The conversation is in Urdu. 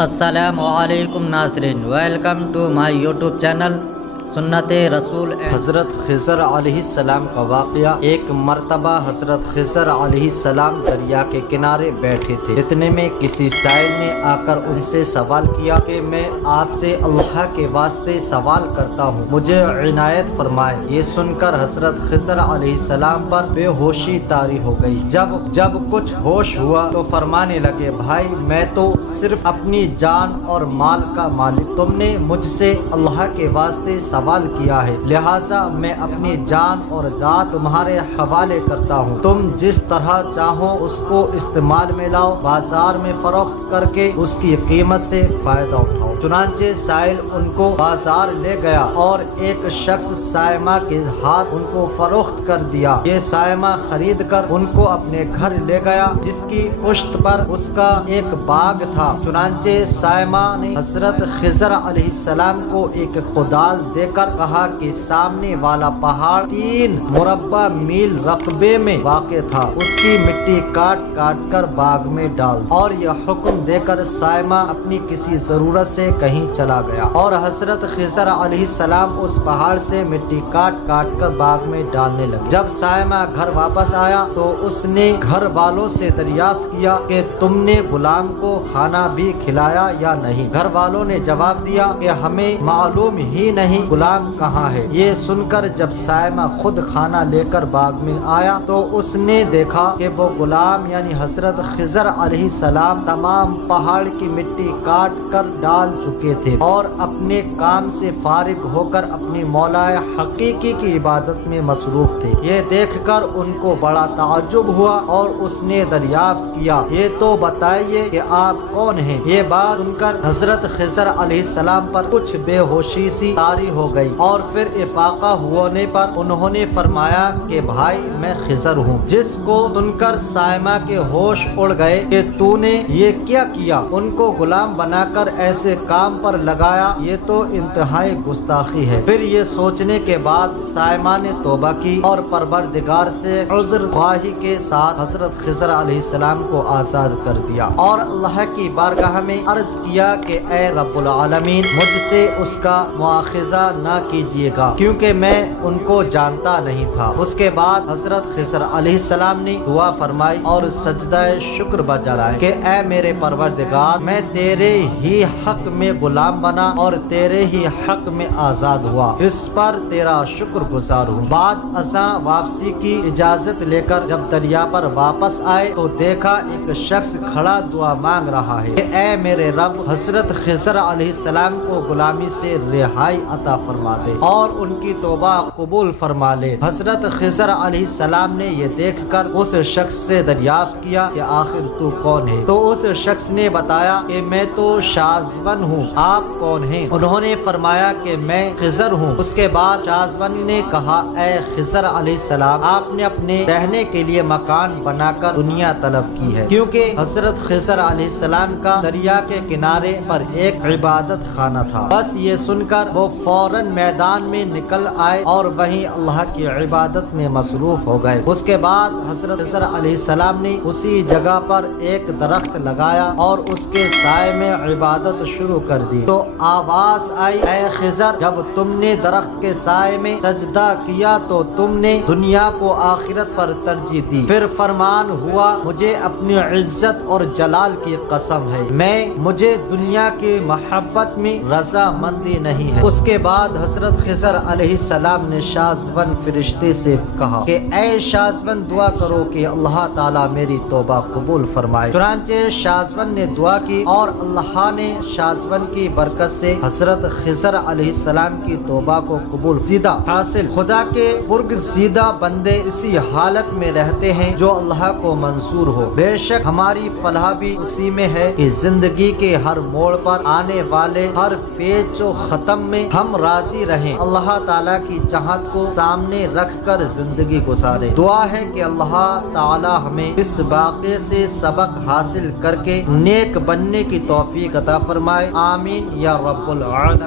السلام علیکم ناظرین، welcome to my YouTube channel سنت رسول۔ حضرت خضر علیہ السلام کا واقعہ۔ ایک مرتبہ حضرت خضر علیہ السلام دریا کے کنارے بیٹھے تھے، اتنے میں کسی سائل نے آ کر ان سے سوال کیا کہ میں آپ سے اللہ کے واسطے سوال کرتا ہوں، مجھے عنایت فرمائے۔ یہ سن کر حضرت خضر علیہ السلام پر بے ہوشی طاری ہو گئی۔ جب کچھ ہوش ہوا تو فرمانے لگے، بھائی میں تو صرف اپنی جان اور مال کا مالک، تم نے مجھ سے اللہ کے واسطے سوال کیا ہے، لہٰذا میں اپنی جان اور ذات تمہارے حوالے کرتا ہوں، تم جس طرح چاہو اس کو استعمال میں لاؤ، بازار میں فروخت کر کے اس کی قیمت سے فائدہ اٹھاؤ۔ چنانچہ سائل ان کو بازار لے گیا اور ایک شخص سائمہ کے ہاتھ ان کو فروخت کر دیا۔ یہ سائمہ خرید کر ان کو اپنے گھر لے گیا، جس کی پشت پر اس کا ایک باغ تھا۔ چنانچہ سائمہ نے حضرت خضر علیہ السلام کو ایک کدال دے کر کہا کہ سامنے والا پہاڑ 3 مربع میل رقبے میں واقع تھا، اس کی مٹی کاٹ کاٹ کر باغ میں ڈال، اور یہ حکم دے کر سائمہ اپنی کسی ضرورت سے کہیں چلا گیا، اور حضرت خضر علیہ السلام اس پہاڑ سے مٹی کاٹ کاٹ کر باغ میں ڈالنے لگے۔ جب سائمہ گھر واپس آیا تو اس نے گھر والوں سے دریافت کیا کہ تم نے غلام کو کھانا بھی کھلایا یا نہیں؟ گھر والوں نے جواب دیا کہ ہمیں معلوم ہی نہیں غلام کہاں ہے۔ یہ سن کر جب سائمہ خود کھانا لے کر باغ میں آیا تو اس نے دیکھا کہ وہ غلام یعنی حضرت خضر علیہ السلام تمام پہاڑ کی مٹی کاٹ کر ڈال چکے تھے اور اپنے کام سے فارغ ہو کر اپنی مولا حقیقی کی عبادت میں مصروف تھے۔ یہ دیکھ کر ان کو بڑا تعجب ہوا اور اس نے دریافت کیا، یہ تو بتائیے کہ آپ کون ہیں؟ یہ بات سن کر حضرت خضر علیہ السلام پر کچھ بے ہوشی سی طاری ہو گئی، اور پھر افاقہ ہونے پر انہوں نے فرمایا کہ بھائی میں خضر ہوں۔ جس کو سن کر سائمہ کے ہوش اڑ گئے کہ تو نے یہ کیا کیا، ان کو غلام بنا کر ایسے کام پر لگایا، یہ تو انتہائی گستاخی ہے۔ پھر یہ سوچنے کے بعد سائمہ نے توبہ کی اور پروردگار سے عذر خواہی کے ساتھ حضرت خضر علیہ السلام کو آزاد کر دیا، اور اللہ کی بارگاہ میں عرض کیا کہ اے رب العالمین، مجھ سے اس کا مواخذہ نہ کیجیے گا، کیونکہ میں ان کو جانتا نہیں تھا۔ اس کے بعد حضرت خضر علیہ السلام نے دعا فرمائی اور سجدہ شکر بجا لائے کہ اے میرے پروردگار، میں تیرے ہی حق میں غلام بنا اور تیرے ہی حق میں آزاد ہوا، اس پر تیرا شکر گزار ہوں۔ بعد ازاں واپسی کی اجازت لے کر جب دریا پر واپس آئے تو دیکھا ایک شخص کھڑا دعا مانگ رہا ہے کہ اے میرے رب، حضرت خضر علیہ السلام کو غلامی سے رہائی عطا فرما دے اور ان کی توبہ قبول فرما لے۔ حضرت خضر علیہ السلام نے یہ دیکھ کر اس شخص سے دریافت کیا کہ آخر تو کون ہے؟ تو اس شخص نے بتایا کہ میں تو شازون ہوں، آپ کون ہیں؟ انہوں نے فرمایا کہ میں خضر ہوں۔ اس کے بعد شازون نے کہا، اے خضر علیہ السلام، آپ نے اپنے رہنے کے لیے مکان بنا کر دنیا طلب کی ہے، کیونکہ حضرت خضر علیہ السلام کا دریا کے کنارے پر ایک عبادت خانہ تھا۔ بس یہ سن کر وہ فوراً میدان میں نکل آئے اور وہیں اللہ کی عبادت میں مصروف ہو گئے۔ اس کے بعد حضرت خضر علیہ السلام نے اسی جگہ پر ایک درخت لگایا اور اس کے سائے میں عبادت شروع کر دی تو آواز آئی، اے خضر، جب تم نے درخت کے سائے میں سجدہ کیا تو تم نے دنیا کو آخرت پر ترجیح دی۔ پھر فرمان ہوا، مجھے اپنی عزت اور جلال کی قسم ہے، مجھے دنیا کی محبت میں رضا مندی نہیں ہے۔ اس کے بعد حضرت خضر علیہ السلام نے شازون فرشتے سے کہا کہ اے شازون، دعا کرو کہ اللہ تعالیٰ میری توبہ قبول فرمائے۔ چنانچہ شازون نے دعا کی اور اللہ نے شازون کی برکت سے حضرت خضر علیہ السلام کی توبہ کو قبول زیدہ حاصل۔ خدا کے برگزیدہ بندے اسی حالت میں رہتے ہیں جو اللہ کو منظور ہو۔ بے شک ہماری فلاح بھی اسی میں ہے کہ زندگی کے ہر موڑ پر آنے والے ہر پیچ و ختم میں ہم راضی رہیں، اللہ تعالیٰ کی چاہت کو سامنے رکھ کر زندگی گزارے۔ دعا ہے کہ اللہ تعالیٰ ہمیں اس واقعے سے سبق حاصل کر کے نیک بننے کی توفیق عطا فرمائے، آمین یا رب العالمین۔